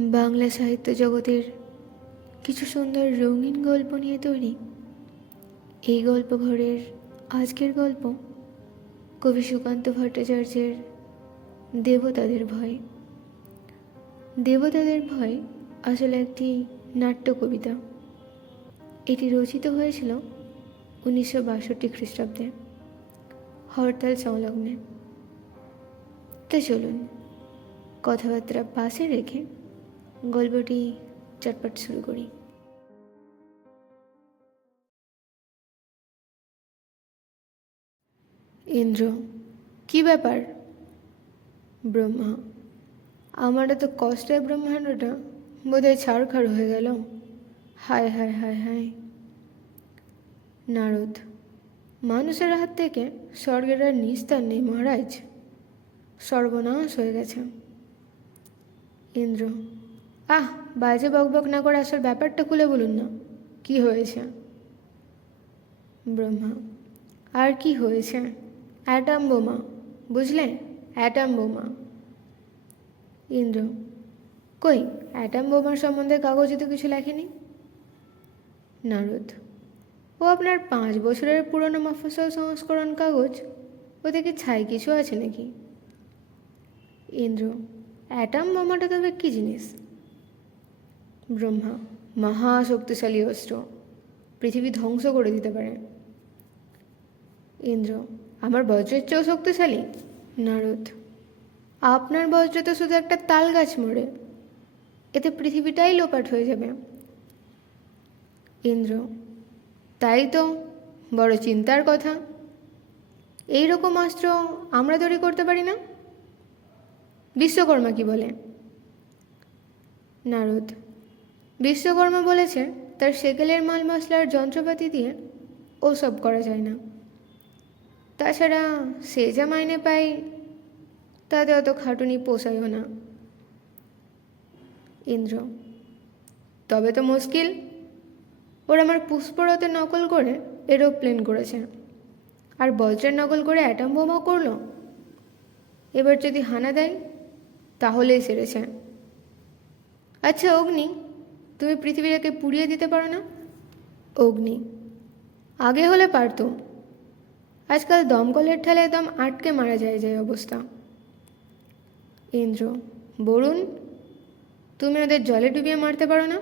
বাংলা সাহিত্য জগতের কিছু সুন্দর রঙিন গল্প নিয়ে তৈরি এই গল্প ঘরের আজকের গল্প কবি সুকান্ত ভট্টাচার্যের দেবতাদের ভয়। দেবতাদের ভয় আসলে একটি নাট্য কবিতা। এটি রচিত হয়েছিল 1962 খ্রিস্টাব্দে, হরতাল সংলগ্নে। তো চলুন কথাবার্তা পাশে রেখে গল্পটি চটপট শুরু করি। ইন্দ্র: কি ব্যাপার? ব্রহ্মা: আমারও তো কষ্টের ব্রহ্মাণ্ডটা বোধহয় ছাড়খাড় হয়ে গেল। হায় হায় হায় হায়। নারদ: মানুষের হাত থেকে স্বর্গের আর নিস্তার নেই মহারাজ, সর্বনাশ হয়ে গেছে। ইন্দ্র: বাজে বকবক না করে আসল ব্যাপারটা খুলে বলুন না, কি হয়েছে? ব্রহ্মা: আর কি হয়েছে? অ্যাটম বোমা, বুঝলে, অ্যাটম বোমা। ইন্দ্র: কই, অ্যাটম বোমার সম্বন্ধে কাগজে তো কিছু লেখেনি। নারদ: ও আপনার 5 বছরের পুরনো মফস্বল সংস্করণ কাগজ, ওতে কি ছাই কিছু আছে নাকি? ইন্দ্র: অ্যাটম বোমাটা তবে কী জিনিস? ব্রহ্মা: মহাশক্তিশালী অস্ত্র, পৃথিবী ধ্বংস করে দিতে পারে। ইন্দ্র: আমার বজ্রের চেয়েও শক্তিশালী? নারদ: আপনার বজ্র তো শুধু একটা তাল গাছ মরে, এতে পৃথিবীটাই লোপাট হয়ে যাবে। ইন্দ্র: তাই তো, বড় চিন্তার কথা। এই রকম অস্ত্র আমরা তৈরি করতে পারি না? বিশ্বকর্মা কি বলে? নারদ: বিশ্বকর্মা বলেছে তার সেকেলের মাল মশলার যন্ত্রপাতি দিয়ে ওসব করা যায় না। তাছাড়া সে যা মাইনে পায় তাতে অত খাটুনি পোষায়ও না। ইন্দ্র: তবে তো মুশকিল। ওরা আমার পুষ্পরথের নকল করে এরোপ্লেন করেছে, আর বজ্রের নকল করে অ্যাটম বোমাও করলো। এবার যদি হানা দেয় তাহলেই সেরেছে। আচ্ছা অগ্নি, তুমি পৃথিবীটাকে পুড়িয়ে দিতে পারো না? অগ্নি: আগে হলে পারতো, আজকাল দমকলের ঠেলায় দম আটকে মারা যায় অবস্থা। ইন্দ্র: বরুণ, তুমি ওদের জলে ডুবিয়ে মারতে পারো না?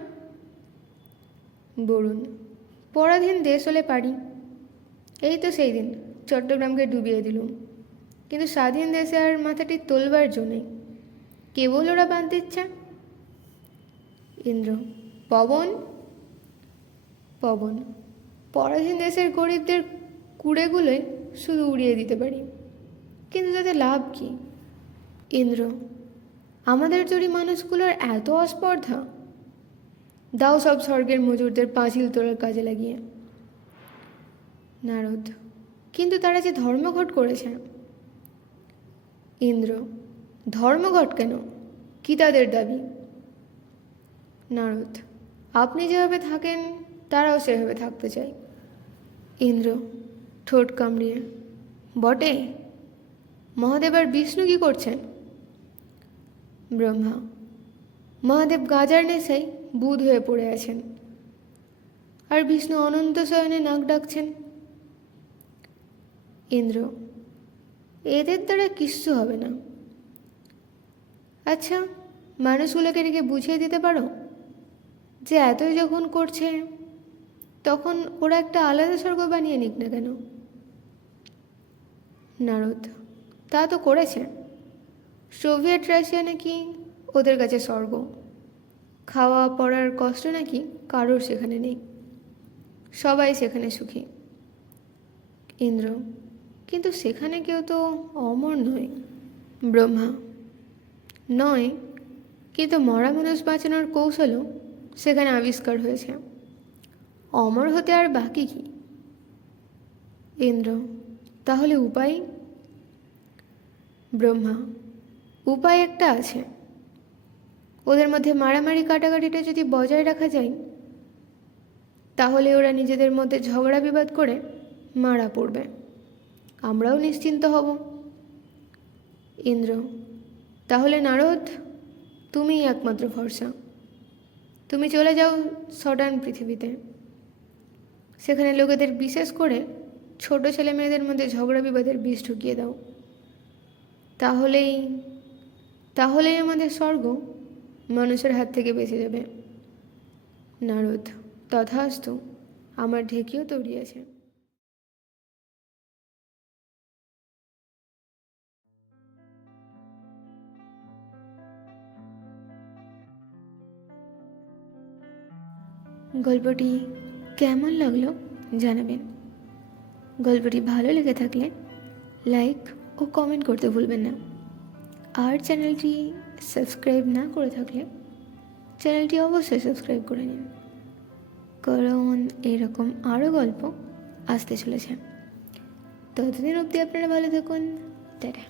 বরুণ: পরাধীন দেশ হলে পারি। এই তো সেই দিন চট্টগ্রামকে ডুবিয়ে দিলুম, কিন্তু স্বাধীন দেশে আর মাথাটি তোলবার জন্যে কেবল ওরা বাঁধতে ইচ্ছা। ইন্দ্র: পবন? পবন: পরাধীন দেশের গরিবদের কুড়েগুলোই শুধু উড়িয়ে দিতে পারি, কিন্তু তাতে লাভ কি? ইন্দ্র: আমাদের তৈরি মানুষগুলোর এত অস্পর্ধা, দাও সব স্বর্গের মজুরদের পাঁচিল তোলার কাজে লাগিয়ে। নারদ: কিন্তু তারা যে ধর্মঘট করেছে। ইন্দ্র: ধর্মঘট কেন, কি তাদের দাবি? নারদ: আপনি যেভাবে থাকেন তারাও সেভাবে থাকতে চায়। ইন্দ্র ঠোঁট কামড়িয়ে: বটে, মহাদেব আর বিষ্ণু কি করছেন? ব্রহ্মা: মহাদেব গাজার নেশায় বুধ হয়ে পড়ে আছেন, আর বিষ্ণু অনন্ত শয়নে নাক ডাকছেন। ইন্দ্র: এদের দ্বারা কিচ্ছু হবে না। আচ্ছা, মানুষগুলোকে রেখে বুঝিয়ে দিতে পারো যে এতই যখন করছে তখন ওরা একটা আলাদা স্বর্গ বানিয়ে নিক না কেন? নারদ: তা তো করেছে। সোভিয়েত রাশিয়া নাকি ওদের কাছে স্বর্গ, খাওয়া পড়ার কষ্ট নাকি কারোর সেখানে নেই, সবাই সেখানে সুখী। ইন্দ্র: কিন্তু সেখানে কেউ তো অমর নয়। ব্রহ্মা: নয়, কিন্তু মরা মানুষ বাঁচানোর কৌশলও সেখানে আবিষ্কার হয়েছে। অমর হতে আর বাকি কি? ইন্দ্র: তাহলে উপায়? ব্রহ্মা: উপায় একটা আছে। ওদের মধ্যে মারামারি কাটাকাটিটা যদি বজায় রাখা যায়, তাহলে ওরা নিজেদের মধ্যে ঝগড়া বিবাদ করে মারা পড়বে, আমরাও নিশ্চিন্ত হব। ইন্দ্র: তাহলে নারদ, তুমিই একমাত্র ভরসা। তুমি চলে যাও সডার্ন পৃথিবীতে। সেখানে লোকেদের, বিশেষ করে ছোট ছেলে মেয়েদের মধ্যে ঝগড়া বিবাদের বিষ ঢুকিয়ে দাও। তাহলেই তাহলেই আমাদের স্বর্গ মানুষের হাত থেকে বেঁচে যাবে। নারদ, তথাস্তু। আমার ঢেকিও তৈরি আছে। গল্পটি কেমন লাগলো জানাবেন। গল্পটি ভালো লেগে থাকলে লাইক ও কমেন্ট করতে ভুলবেন না। আর চ্যানেলটি সাবস্ক্রাইব না করে থাকলে চ্যানেলটি অবশ্যই সাবস্ক্রাইব করে নিন, কারণ এরকম আরও গল্প আসতে চলেছে। ততদিন অবধি আপনারা ভালো থাকুন। টাটা।